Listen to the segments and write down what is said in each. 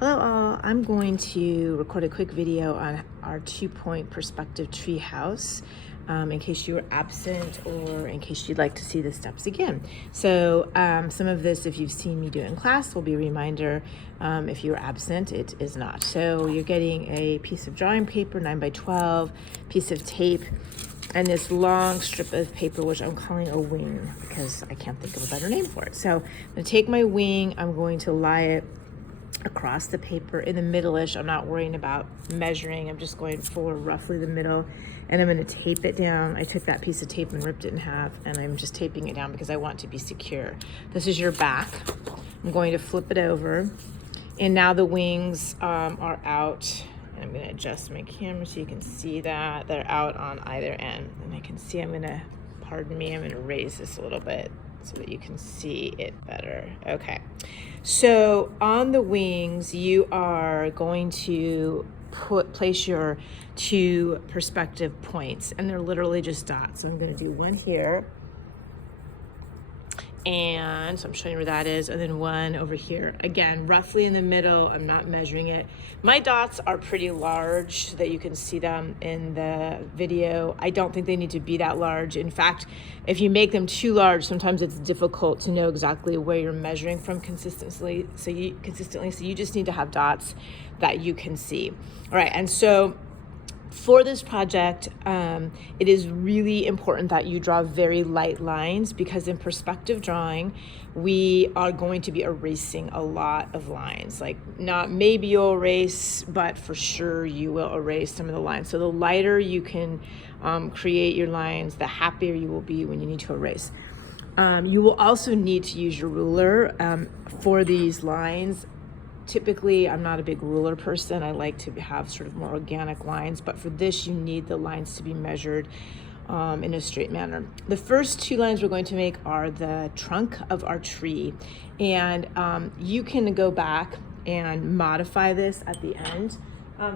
Hello all, I'm going to record a quick video on our 2-point perspective tree house in case you were absent or in case you'd like to see the steps again. So some of this, if you've seen me do in class, will be a reminder. If you were absent, it is not. So you're getting a piece of drawing paper, 9 by 12, piece of tape, and this long strip of paper, which I'm calling a wing because I can't think of a better name for it. So I'm gonna take my wing, I'm going to lie it across the paper in the middle-ish. I'm not worrying about measuring. I'm just going for roughly the middle, and I'm going to tape it down. I took that piece of tape and ripped it in half, and I'm just taping it down because I want it to be secure. This is your back. I'm going to flip it over, and now the wings are out. And I'm going to adjust my camera so you can see that they're out on either end. And I can see I'm going to, pardon me, I'm going to raise this a little bit so that you can see it better. Okay, so on the wings, you are going to place your 2 perspective points, and they're literally just dots. So I'm going to do one here, and so I'm showing you where that is, and then one over here. Again, roughly in the middle. I'm not measuring it. My dots are pretty large so that you can see them in the video. I don't think they need to be that large. In fact, if you make them too large, sometimes it's difficult to know exactly where you're measuring from consistently. So you just need to have dots that you can see. All right, and so for this project, it is really important that you draw very light lines, because in perspective drawing, we are going to be erasing a lot of lines. Like, not maybe you'll erase, but for sure you will erase some of the lines. So the lighter you can create your lines, the happier you will be when you need to erase. You will also need to use your ruler for these lines. Typically, I'm not a big ruler person. I like to have sort of more organic lines, but for this, you need the lines to be measured in a straight manner. The first 2 lines we're going to make are the trunk of our tree, and you can go back and modify this at the end.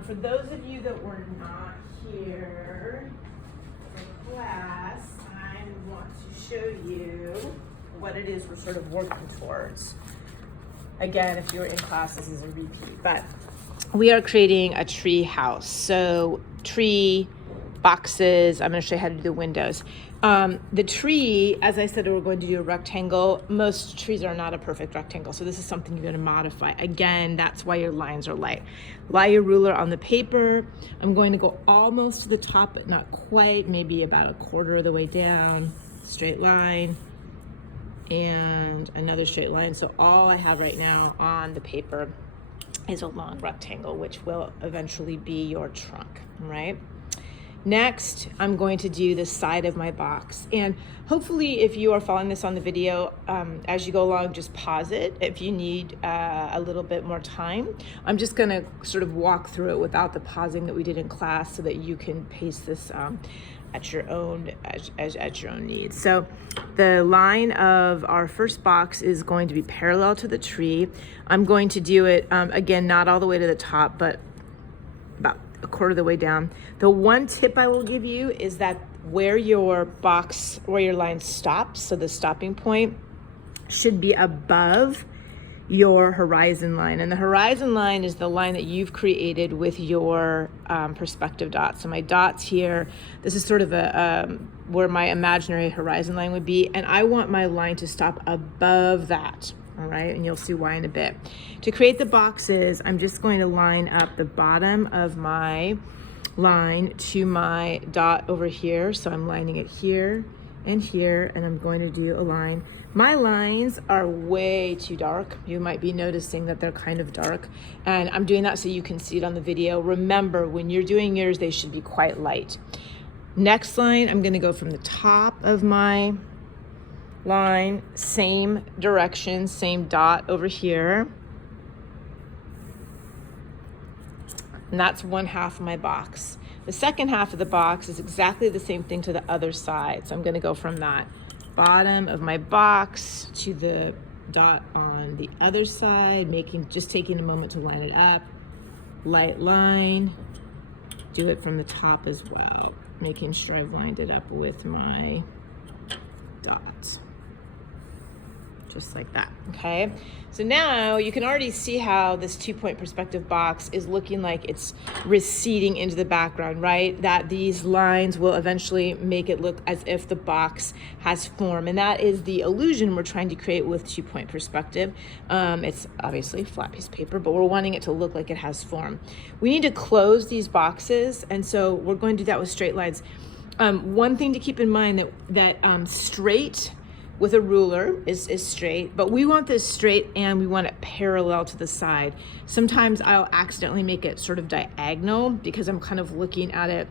For those of you that were not here for class, I want to show you what it is we're sort of working towards. Again, if you're in class, this is a repeat, but we are creating a tree house. So tree, boxes, I'm going to show you how to do the windows. The tree, as I said, we're going to do a rectangle. Most trees are not a perfect rectangle, so this is something you're going to modify. Again, that's why your lines are light. Lie your ruler on the paper. I'm going to go almost to the top, but not quite, maybe about a quarter of the way down. Straight line. And another straight line. So all I have right now on the paper is a long rectangle, which will eventually be your trunk, right? Next, I'm going to do the side of my box. And hopefully, if you are following this on the video, as you go along, just pause it if you need a little bit more time. I'm just gonna sort of walk through it without the pausing that we did in class so that you can pace this at your own needs. So the line of our first box is going to be parallel to the tree. I'm going to do it, again, not all the way to the top, but about a quarter of the way down. The one tip I will give you is that where your line stops, so the stopping point should be above your horizon line, and the horizon line is the line that you've created with your perspective dots. So my dots here, this is sort of where my imaginary horizon line would be, and I want my line to stop above that. All right, and you'll see why in a bit. To create the boxes, I'm just going to line up the bottom of my line to my dot over here. So I'm lining it here and here, and I'm going to do a line. My lines are way too dark. You might be noticing that they're kind of dark, and I'm doing that so you can see it on the video. Remember, when you're doing yours, they should be quite light. Next line, I'm gonna go from the top of my line, same direction, same dot over here. And that's 1/2 of my box. The second half of the box is exactly the same thing to the other side. So I'm gonna go from that bottom of my box to the dot on the other side, just taking a moment to line it up. Light line, do it from the top as well, making sure I've lined it up with my dots. just like that, okay? So now you can already see how this 2-point perspective box is looking like it's receding into the background, right? That these lines will eventually make it look as if the box has form, and that is the illusion we're trying to create with 2-point perspective. It's obviously a flat piece of paper, but we're wanting it to look like it has form. We need to close these boxes, and so we're going to do that with straight lines. One thing to keep in mind that straight with a ruler is straight, but we want this straight and we want it parallel to the side. Sometimes I'll accidentally make it sort of diagonal because I'm kind of looking at it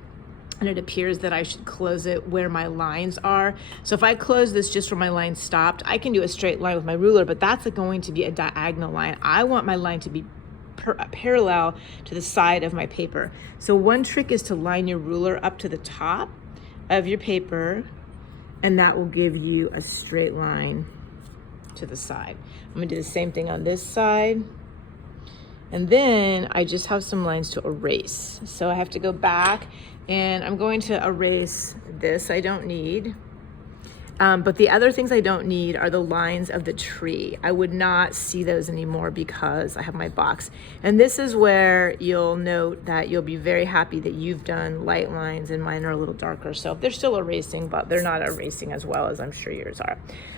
and it appears that I should close it where my lines are. So if I close this just where my line stopped, I can do a straight line with my ruler, but that's going to be a diagonal line. I want my line to be parallel to the side of my paper. So one trick is to line your ruler up to the top of your paper, and that will give you a straight line to the side. I'm gonna do the same thing on this side. And then I just have some lines to erase. So I have to go back and I'm going to erase this I don't need. But the other things I don't need are the lines of the tree. I would not see those anymore because I have my box. And this is where you'll note that you'll be very happy that you've done light lines and mine are a little darker. So they're still erasing, but they're not erasing as well as I'm sure yours are.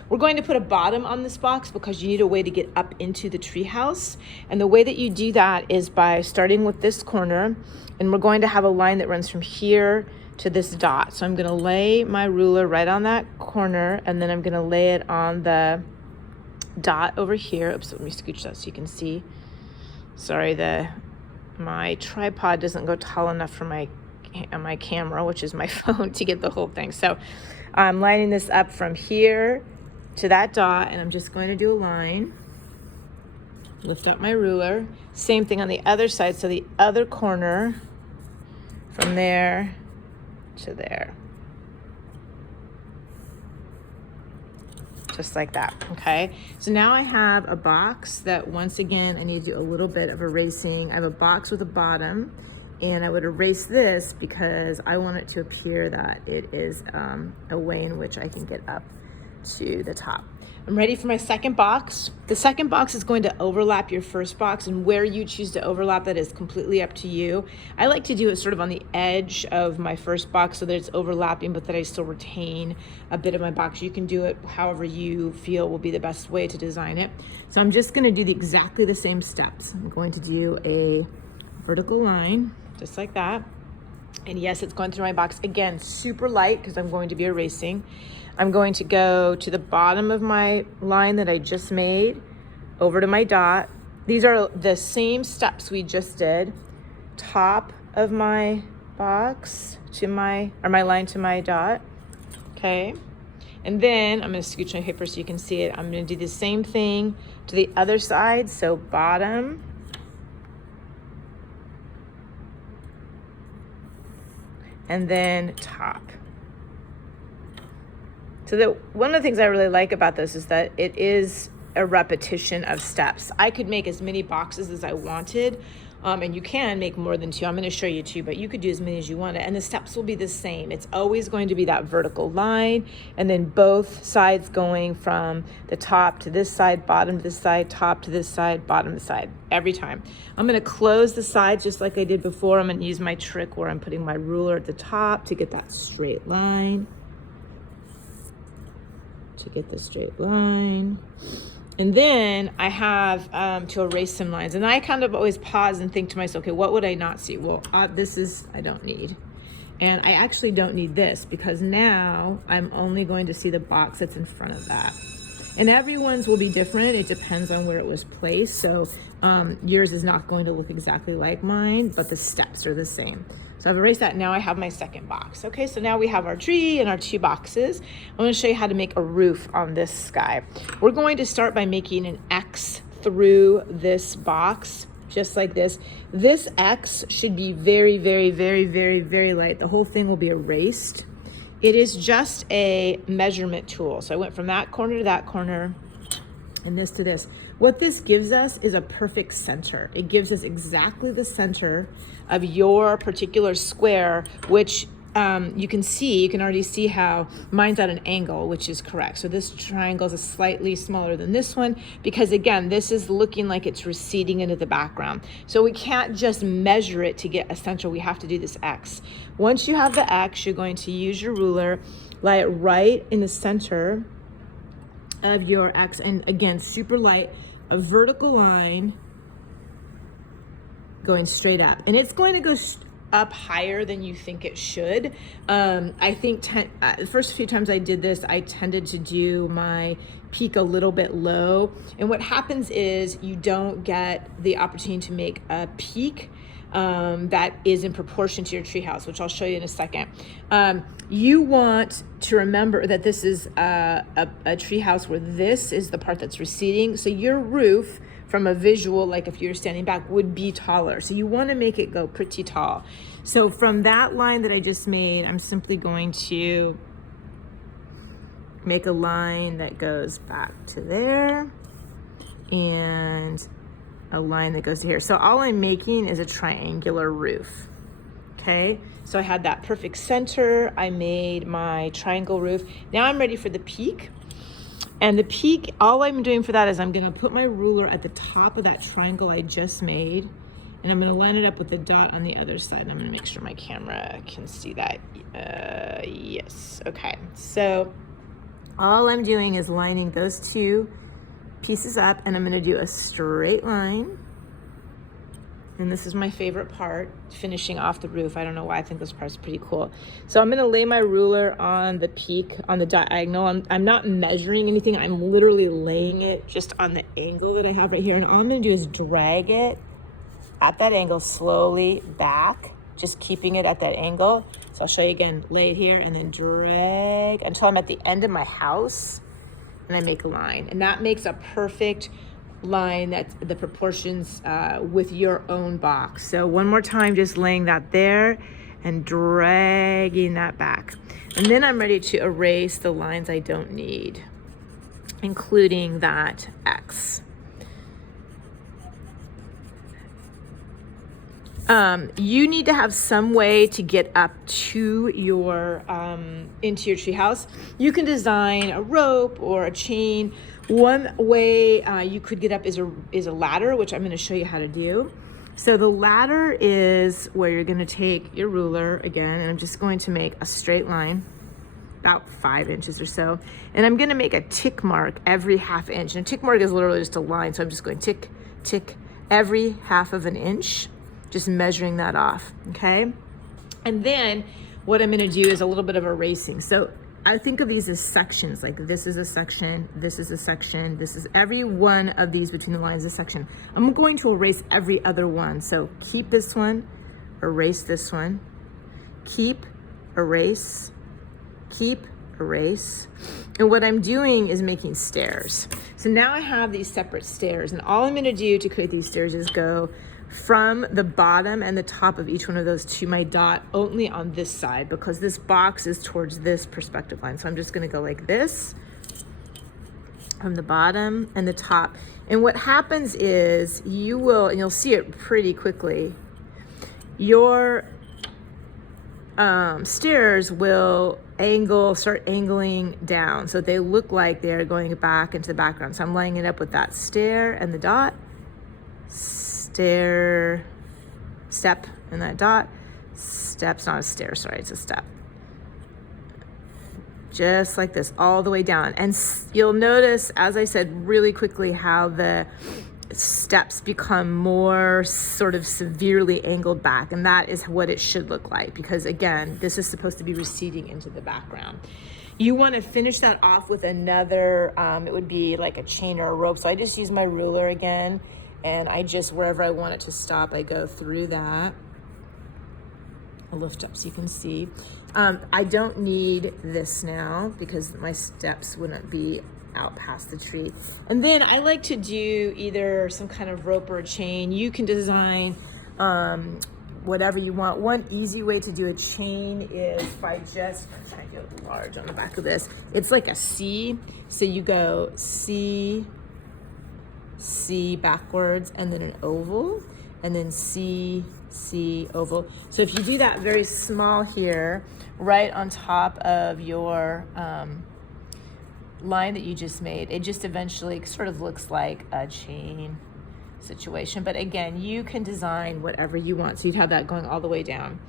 We're going to put a bottom on this box because you need a way to get up into the tree house. And the way that you do that is by starting with this corner, and we're going to have a line that runs from here to this dot. So I'm gonna lay my ruler right on that corner, and then I'm gonna lay it on the dot over here. Oops, let me scooch that so you can see. Sorry, my tripod doesn't go tall enough for my camera, which is my phone, to get the whole thing. So I'm lining this up from here to that dot, and I'm just going to do a line. Lift up my ruler. Same thing on the other side, so the other corner from there to there, just like that. Okay, so now I have a box that, once again, I need to do a little bit of erasing. I have a box with a bottom, and I would erase this because I want it to appear that it is a way in which I can get up to the top. I'm ready for my second box. The second box is going to overlap your first box, and where you choose to overlap that is completely up to you. I like to do it sort of on the edge of my first box so that it's overlapping, but that I still retain a bit of my box. You can do it however you feel will be the best way to design it. So I'm just gonna do exactly the same steps. I'm going to do a vertical line, just like that. And yes, it's going through my box. Again, super light because I'm going to be erasing. I'm going to go to the bottom of my line that I just made, over to my dot. These are the same steps we just did. Top of my box to my line to my dot, okay? And then I'm gonna scooch my paper so you can see it. I'm gonna do the same thing to the other side. So bottom, and then top. So one of the things I really like about this is that it is a repetition of steps. I could make as many boxes as I wanted, and you can make more than 2. I'm gonna show you 2, but you could do as many as you want, and the steps will be the same. It's always going to be that vertical line, and then both sides going from the top to this side, bottom to this side, top to this side, bottom to this side, every time. I'm gonna close the sides just like I did before. I'm gonna use my trick where I'm putting my ruler at the top to get that straight line. And then I have to erase some lines, and I kind of always pause and think to myself, okay, what would I not see? Well, I don't need, and I actually don't need this because now I'm only going to see the box that's in front of that. And everyone's will be different. It depends on where it was placed. So yours is not going to look exactly like mine, but the steps are the same. So I've erased that. Now I have my second box. Okay, so now we have our tree and our 2 boxes. I'm going to show you how to make a roof on this guy. We're going to start by making an X through this box, just like this. This X should be very, very, very, very, very light. The whole thing will be erased. It is just a measurement tool. So I went from that corner to that corner and this to this. What this gives us is a perfect center. It gives us exactly the center of your particular square, which you can already see how mine's at an angle, which is correct. So this triangle is slightly smaller than this one because, again, this is looking like it's receding into the background. So we can't just measure it to get a center. We have to do this X. Once you have the X, you're going to use your ruler, lie it right in the center of your X, and again, super light, a vertical line going straight up. And it's going to go up higher than you think it should. I think the first few times I did this, I tended to do my peak a little bit low. And what happens is you don't get the opportunity to make a peak that is in proportion to your treehouse, which I'll show you in a second. You want to remember that this is a treehouse where this is the part that's receding. So your roof, from a visual, like if you're standing back, would be taller. So you want to make it go pretty tall. So from that line that I just made, I'm simply going to make a line that goes back to there and a line that goes to here. So all I'm making is a triangular roof. Okay, so I had that perfect center. I made my triangle roof. Now I'm ready for the peak. And the peak, all I'm doing for that is I'm gonna put my ruler at the top of that triangle I just made, and I'm gonna line it up with the dot on the other side. And I'm gonna make sure my camera can see that. Yes, okay. So all I'm doing is lining those two pieces up, and I'm gonna do a straight line. And this is my favorite part, finishing off the roof. I don't know why, I think this part's pretty cool. So I'm gonna lay my ruler on the peak, on the diagonal. I'm not measuring anything, I'm literally laying it just on the angle that I have right here. And all I'm gonna do is drag it at that angle slowly back, just keeping it at that angle. So I'll show you again, lay it here and then drag until I'm at the end of my house, and I make a line. And that makes a perfect line that's the proportions with your own box. So one more time, just laying that there and dragging that back. And then I'm ready to erase the lines I don't need, including that X. You need to have some way to get up to your into your treehouse. You can design a rope or a chain. One way you could get up is a ladder, which I'm going to show you how to do. So the ladder is where you're going to take your ruler again, and I'm just going to make a straight line, about 5 inches or so, and I'm going to make a tick mark every ½ inch. And a tick mark is literally just a line, so I'm just going tick, tick every ½ of an inch, just measuring that off, okay? And then what I'm going to do is a little bit of erasing. So I think of these as sections, like this is a section, this is a section, this is every one of these between the lines is a section. I'm going to erase every other one. So keep this one, erase this one, keep, erase, keep, erase. And what I'm doing is making stairs. So now I have these separate stairs, and all I'm gonna do to create these stairs is go from the bottom and the top of each one of those to my dot only on this side, because this box is towards this perspective line. So I'm just gonna go like this from the bottom and the top. And what happens is you'll see it pretty quickly, your stairs will start angling down. So they look like they're going back into the background. So I'm lining it up with that stair and the dot, stair, step, and that dot. Step's not a stair, sorry, it's a step. Just like this, all the way down. And you'll notice, as I said really quickly, how the steps become more sort of severely angled back, and that is what it should look like, because again, this is supposed to be receding into the background. You want to finish that off with another, it would be like a chain or a rope. So I just use my ruler again, and I just, wherever I want it to stop, I go through that. I'll lift up so you can see. I don't need this now because my steps wouldn't be out past the tree. And then I like to do either some kind of rope or a chain. You can design whatever you want. One easy way to do a chain is by just, I'm trying to do it large on the back of this. It's like a C. So you go C, C backwards, and then an oval. and then C, C, oval. So if you do that very small here, right on top of your line that you just made, it just eventually sort of looks like a chain situation. But again, you can design whatever you want. So you'd have that going all the way down.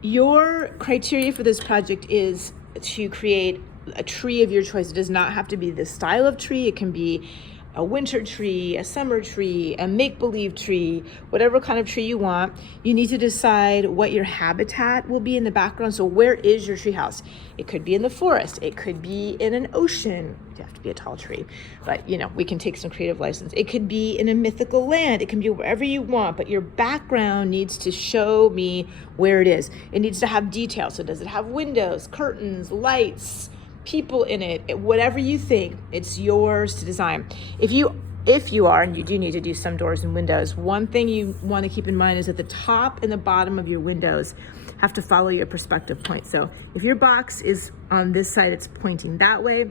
Your criteria for this project is to create a tree of your choice. It does not have to be the style of tree. It can be a winter tree, a summer tree, a make-believe tree, whatever kind of tree you want. You need to decide what your habitat will be in the background. So where is your tree house? It could be in the forest. It could be in an ocean. You have to be a tall tree, but you know, we can take some creative license. It could be in a mythical land. It can be wherever you want, but your background needs to show me where it is. It needs to have details. So does it have windows, curtains, lights, people in it? Whatever you think, it's yours to design. If you are, and you do need to do some doors and windows, one thing you want to keep in mind is that the top and the bottom of your windows have to follow your perspective point. So if your box is on this side, it's pointing that way.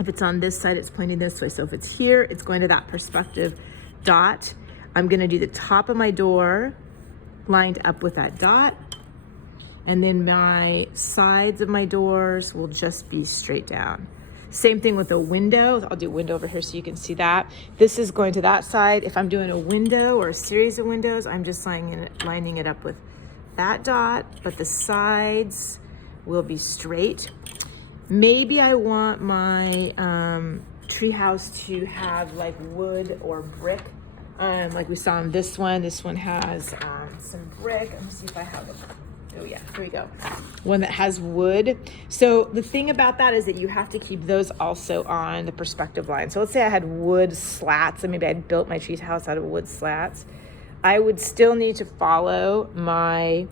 If it's on this side, it's pointing this way. So if it's here, it's going to that perspective dot. I'm going to do the top of my door lined up with that dot. And then my sides of my doors will just be straight down. Same thing with the window. I'll do window over here so you can see that. This is going to that side. If I'm doing a window or a series of windows, I'm just lining it up with that dot, but the sides will be straight. Maybe I want my treehouse to have like wood or brick, like we saw in this one. This one has some brick. Let me see if I have it. Oh yeah, here we go. One that has wood. So the thing about that is that you have to keep those also on the perspective line. So let's say I had wood slats, and maybe I'd built my tree house out of wood slats. I would still need to follow my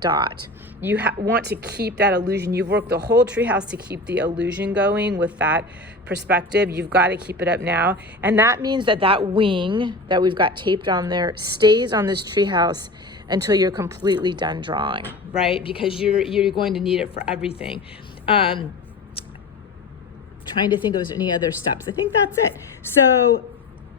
dot. You want to keep that illusion. You've worked the whole tree house to keep the illusion going with that perspective. You've got to keep it up now. And that means that that wing that we've got taped on there stays on this tree house until you're completely done drawing, right? Because you're going to need it for everything. Trying to think of any other steps. I think that's it. So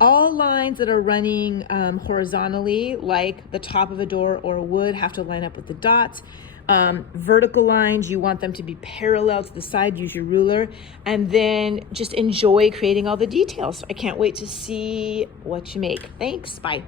all lines that are running horizontally, like the top of a door or a wood, have to line up with the dots. Vertical lines, you want them to be parallel to the side. Use your ruler, and then just enjoy creating all the details. I can't wait to see what you make. Thanks, bye.